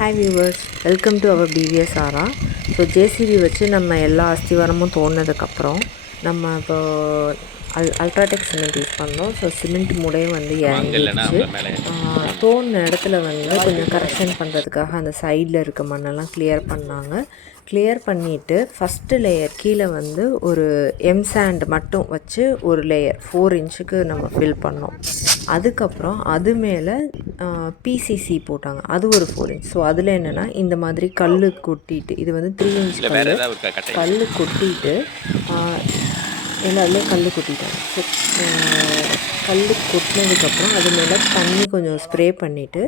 Hi viewers, welcome to our PVS Aura. So JCB வச்சு நம்ம எல்லா அஸ்திவாரமும் தோண்டினதுக்கப்புறம் நம்ம இப்போ அல்ட்ராடெக் சிமெண்ட் யூஸ் பண்ணோம். ஸோ சிமெண்ட் மூடையும் வந்து இறங்கிடுச்சு. தோண்டின இடத்துல வந்து கொஞ்சம் கரெக்ஷன் பண்ணுறதுக்காக அந்த சைடில் இருக்க மண்ணெல்லாம் கிளியர் பண்ணாங்க. கிளியர் பண்ணிவிட்டு ஃபஸ்ட்டு லேயர் கீழே வந்து ஒரு சாண்ட் மட்டும் வச்சு ஒரு லேயர் 4 இன்ச்சுக்கு நம்ம ஃபில் பண்ணோம். அதுக்கப்புறம் அது மேலே பிசிசி போட்டாங்க, அது ஒரு 4 இன்ச். ஸோ அதில் என்னென்னா இந்த மாதிரி கல் கொட்டிட்டு, இது வந்து 3 இன்ச் கல் கொட்டிட்டு எல்லாத்துலேயும் கல் கொட்டிட்டாங்க. ஸோ கல் கொட்டினதுக்கப்புறம் அது மேலே தண்ணி கொஞ்சம் ஸ்ப்ரே பண்ணிவிட்டு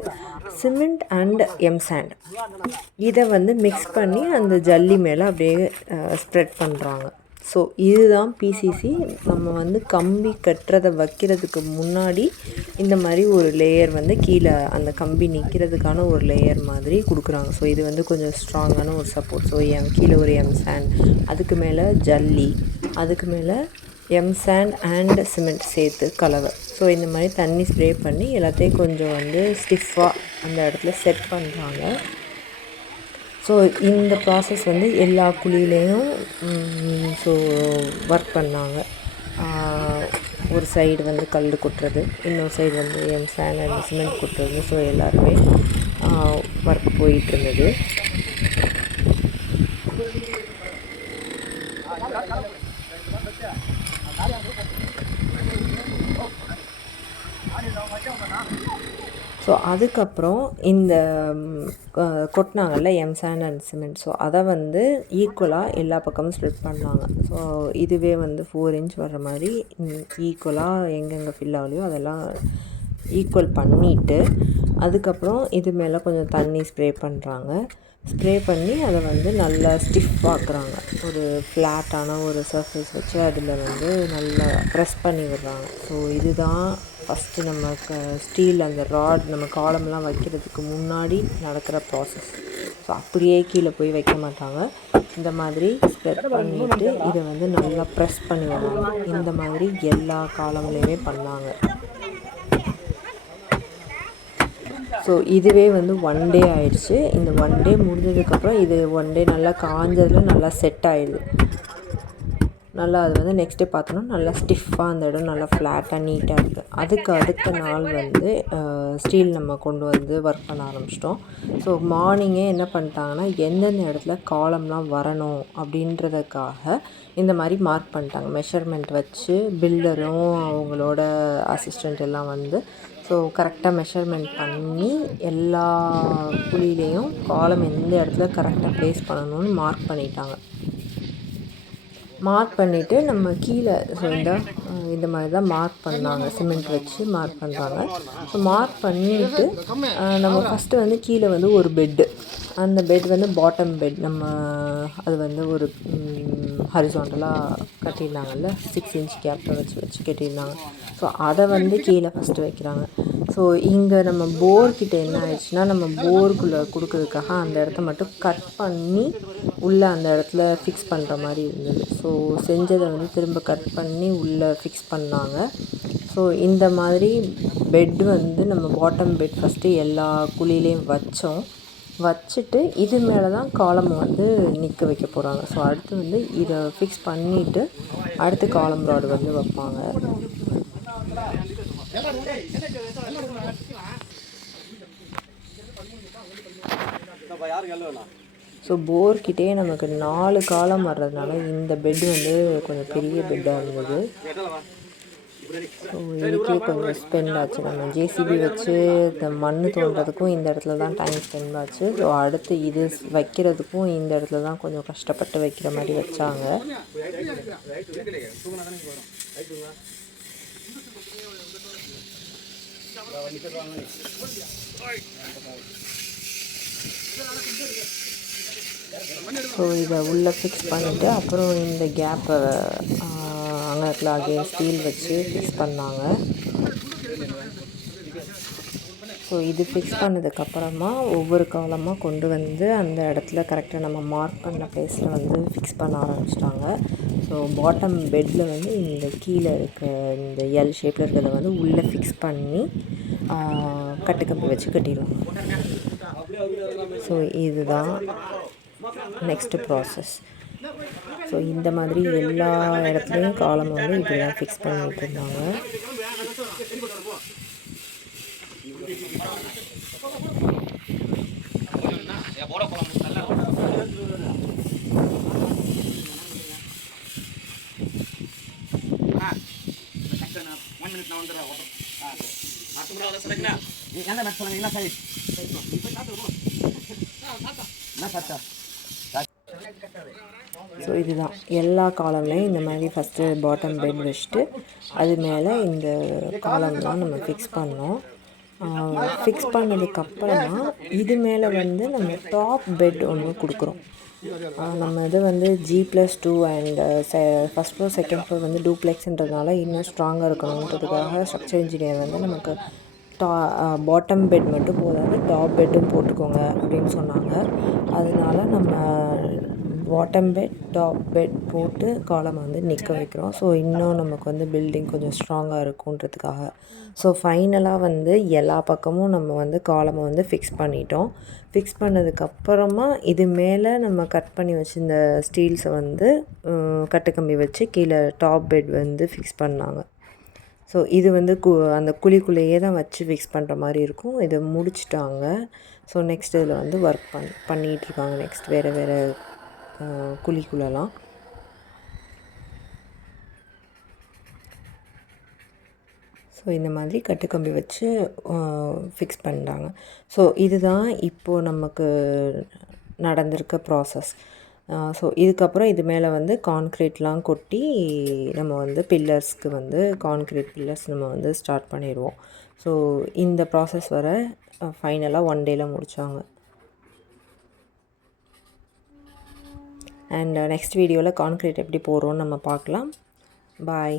சிமெண்ட் அண்ட் சாண்ட் இதை வந்து மிக்ஸ் பண்ணி அந்த ஜல்லி மேலே அப்படியே ஸ்ப்ரெட் பண்ணுறாங்க. ஸோ இதுதான் பிசிசி. நம்ம வந்து கம்பி கட்டுறதை வைக்கிறதுக்கு முன்னாடி இந்த மாதிரி ஒரு லேயர் வந்து கீழே அந்த கம்பி நிற்கிறதுக்கான ஒரு லேயர் மாதிரி கொடுக்குறாங்க. ஸோ இது வந்து கொஞ்சம் ஸ்ட்ராங்கான ஒரு சப்போர்ட். ஸோ கீழே ஒரு சாண்ட், அதுக்கு மேலே ஜல்லி, அதுக்கு மேலே சாண்ட் அண்ட் சிமெண்ட் சேர்த்து கலவை. ஸோ இந்த மாதிரி தண்ணி ஸ்ப்ரே பண்ணி எல்லாத்தையும் கொஞ்சம் வந்து ஸ்டிஃபாக அந்த இடத்துல செட் பண்ணுறாங்க. ஸோ இந்த ப்ராசஸ் வந்து எல்லா குழியிலையும் ஸோ ஒர்க் பண்ணாங்க. ஒரு சைடு வந்து கல் கொட்டுறது, இன்னொரு சைடு வந்து சாண்ட் அண்ட் சிமெண்ட் கொட்டுறது. ஸோ எல்லாருமே ஒர்க் போயிட்டுருந்தது. ஸோ அதுக்கப்புறம் இந்த கொட்டினாங்கல்ல சாண்ட் அண்ட் சிமெண்ட், ஸோ அதை வந்து ஈக்குவலாக எல்லா பக்கமும் ஸ்ப்ரெட் பண்ணாங்க. ஸோ இதுவே வந்து 4 இன்ச் வர்ற மாதிரி ஈக்குவலாக எங்கெங்கே ஃபில் ஆகலையோ அதெல்லாம் ஈக்குவல் பண்ணிவிட்டு அதுக்கப்புறம் இது மேலே கொஞ்சம் தண்ணி ஸ்ப்ரே பண்ணுறாங்க. ஸ்ப்ரே பண்ணி அதை வந்து நல்லா ஸ்டிஃப் ஆக்குறாங்க. ஒரு ஃப்ளாட்டான ஒரு சர்ஃபேஸ் வச்சு அதில் வந்து நல்லா ப்ரெஸ் பண்ணி விடுறாங்க. ஸோ இதுதான் ஃபஸ்ட்டு நம்ம ஸ்டீல் அந்த ராட் நம்ம காலம்லாம் வைக்கிறதுக்கு முன்னாடி நடக்கிற ப்ராசஸ். ஸோ அப்படியே கீழே போய் வைக்க மாட்டாங்க. இந்த மாதிரி ஸ்ப்ரெட் பண்ணிவிட்டு இதை வந்து நல்லா ப்ரெஸ் பண்ணி விடுவாங்க. இந்த மாதிரி எல்லா காலம்லேயுமே பண்ணாங்க. ஸோ இதுவே வந்து 1 டே ஆயிடுச்சு. இந்த 1 டே முடிஞ்சதுக்கப்புறம் இது 1 டே நல்லா காஞ்சதில் நல்லா செட் ஆகிடுது. நல்லா அது வந்து நெக்ஸ்ட் டே பார்த்தோன்னா நல்லா ஸ்டிஃபாக அந்த இடம் நல்லா ஃப்ளாட்டாக நீட்டாக இருக்குது. அதுக்கு அடுத்த நாள் வந்து ஸ்டீல் நம்ம கொண்டு வந்து ஒர்க் பண்ண ஆரம்பிச்சிட்டோம். ஸோ மார்னிங்கே என்ன பண்ணிட்டாங்கன்னா எந்தெந்த இடத்துல காலம்லாம் வரணும் அப்படின்றதுக்காக இந்த மாதிரி மார்க் பண்ணிட்டாங்க. மெஷர்மெண்ட் வச்சு பில்டரும் அவங்களோட அசிஸ்டண்ட் எல்லாம் வந்து ஸோ கரெக்டாக மெஷர்மெண்ட் பண்ணி எல்லா குழியிலையும் காலம் எந்த இடத்துல கரெக்டாக ப்ளேஸ் பண்ணணும்னு மார்க் பண்ணிட்டாங்க. மார்க் பண்ணிவிட்டு நம்ம கீழே ஸோ இந்த மாதிரி தான் மார்க் பண்ணாங்க. சிமெண்ட் வச்சு மார்க் பண்ணுறாங்க. ஸோ மார்க் பண்ணிவிட்டு நம்ம ஃபஸ்ட்டு வந்து கீழே வந்து ஒரு பெட்டு, அந்த பெட் வந்து பாட்டம் பெட் நம்ம அது வந்து ஒரு ஹரிசாண்டலாக கட்டியிருந்தாங்கல்ல, 6 இன்ச் கேப்பில் வச்சு கட்டியிருந்தாங்க. ஸோ அதை வந்து கீழே ஃபஸ்ட்டு வைக்கிறாங்க. ஸோ இங்கே நம்ம போர்கிட்ட என்ன ஆயிடுச்சுன்னா நம்ம போருக்குள்ளே கொடுக்கறதுக்காக அந்த இடத்த மட்டும் கட் பண்ணி உள்ளே அந்த இடத்துல ஃபிக்ஸ் பண்ணுற மாதிரி இருந்தது. ஸோ செஞ்சதை வந்து திரும்ப கட் பண்ணி உள்ளே ஃபிக்ஸ் பண்ணாங்க. ஸோ இந்த மாதிரி பெட் வந்து நம்ம பாட்டம் பெட் ஃபஸ்ட்டு எல்லா குழியிலையும் வச்சுட்டு இது மேலே தான் காலம் வந்து நிற்க வைக்க போகிறாங்க. ஸோ அடுத்து வந்து இதை ஃபிக்ஸ் பண்ணிவிட்டு அடுத்து காலம் ராடு வந்து வைப்பாங்க. ஸோ போர்கிட்டே நமக்கு 4 காலம் வர்றதுனால இந்த பெட் வந்து கொஞ்சம் பெரிய பெட்டாக இருந்தது. ஸோ இதுக்கே கொஞ்சம் ஸ்பெண்ட் ஆச்சு. நம்ம ஜேசிபி வச்சு இந்த மண் தோண்டுறதுக்கும் இந்த இடத்துல தான் டைம் ஸ்பெண்ட் ஆச்சு. ஸோ அடுத்து இது வைக்கிறதுக்கும் இந்த இடத்துல தான் கொஞ்சம் கஷ்டப்பட்டு வைக்கிற மாதிரி வச்சாங்க. ஸோ இதை உள்ளே ஃபிக்ஸ் பண்ணிவிட்டு அப்புறம் இந்த கேப்பை அங்கத்தில் அகைன் ஸ்டீல் வச்சு ஃபிக்ஸ் பண்ணாங்க. ஸோ இது ஃபிக்ஸ் பண்ணதுக்கப்புறமா ஒவ்வொரு காலமாக கொண்டு வந்து அந்த இடத்துல கரெக்டாக நம்ம மார்க் பண்ண ப்ளேஸில் வந்து ஃபிக்ஸ் பண்ண ஆரம்பிச்சிட்டாங்க. ஸோ பாட்டம் பெட்டில் வந்து இந்த கீழே இருக்க இந்த எல் ஷேப்பில் இருக்கிறத வந்து உள்ளே ஃபிக்ஸ் பண்ணி கட்டுக்கம்பி வச்சு கட்டிடுவோம். ஸோ இதுதான் நெக்ஸ்ட்டு ப்ராசஸ். ஸோ இந்த மாதிரி எல்லா இடத்துலையும் காலம் வந்து இப்படி தான் ஃபிக்ஸ் பண்ணிகிட்டு இருந்தாங்க. ஸோ இதுதான் எல்லா காலம்லையும் இந்த மாதிரி ஃபஸ்ட்டு பாட்டம் பெட் வச்சுட்டு அது மேலே இந்த காலம்லாம் நம்ம ஃபிக்ஸ் பண்ணோம். ஃபிக்ஸ் பண்ணதுக்கப்புறமா இது மேலே வந்து நம்ம டாப் பெட் ஒன்று கொடுக்குறோம். நம்ம இது வந்து G+2 and first floor second floor வந்து டூப்ளெக்ஸ்ன்றதுனால இன்னும் ஸ்ட்ராங்காக இருக்கணுன்றதுக்காக ஸ்ட்ரக்சர் இன்ஜினியர் வந்து நமக்கு பாட்டம் பெட் மட்டும் போதாது, டாப் பெட்டும் போட்டுக்கோங்க அப்படின்னு சொன்னாங்க. அதனால நம்ம பாட்டம் பெட், டாப் பெட் போட்டு காலம் வந்து நிற்க வைக்கிறோம். ஸோ இன்னும் நமக்கு வந்து பில்டிங் கொஞ்சம் ஸ்ட்ராங்காக இருக்குன்றதுக்காக. ஸோ ஃபைனலாக வந்து எல்லா பக்கமும் நம்ம வந்து காலமை வந்து ஃபிக்ஸ் பண்ணிட்டோம். ஃபிக்ஸ் பண்ணதுக்கப்புறமா இது மேலே நம்ம கட் பண்ணி வச்சுருந்த ஸ்டீல்ஸை வந்து கட்டுக்கம்பி வச்சு கீழே டாப் பெட் வந்து ஃபிக்ஸ் பண்ணாங்க. ஸோ இது வந்து அந்த குழிக்குள்ளேயே தான் வச்சு ஃபிக்ஸ் பண்ணுற மாதிரி இருக்கும். இதை முடிச்சிட்டாங்க. ஸோ நெக்ஸ்ட் இதில் வந்து ஒர்க் பண்ணிகிட்ருக்காங்க. நெக்ஸ்ட் வேறு குழிக்குள்ளலாம். ஸோ இந்த மாதிரி கட்டுக்கம்பி வச்சு ஃபிக்ஸ் பண்ணுறாங்க. ஸோ இதுதான் இப்போது நமக்கு நடந்திருக்க ப்ராசஸ். ஸோ இதுக்கப்புறம் இது மேலே வந்து கான்க்ரீட்லாம் கொட்டி நம்ம வந்து பில்லர்ஸ்க்கு வந்து கான்க்ரீட் பில்லர்ஸ் நம்ம வந்து ஸ்டார்ட் பண்ணிடுவோம். ஸோ இந்த ப்ராசஸ் வர ஃபைனலாக 1 டேயில் முடித்தாங்க. அண்ட் நெக்ஸ்ட் வீடியோவில் கான்க்ரீட் எப்படி போடுறோன்னு நம்ம பார்க்கலாம். பாய்.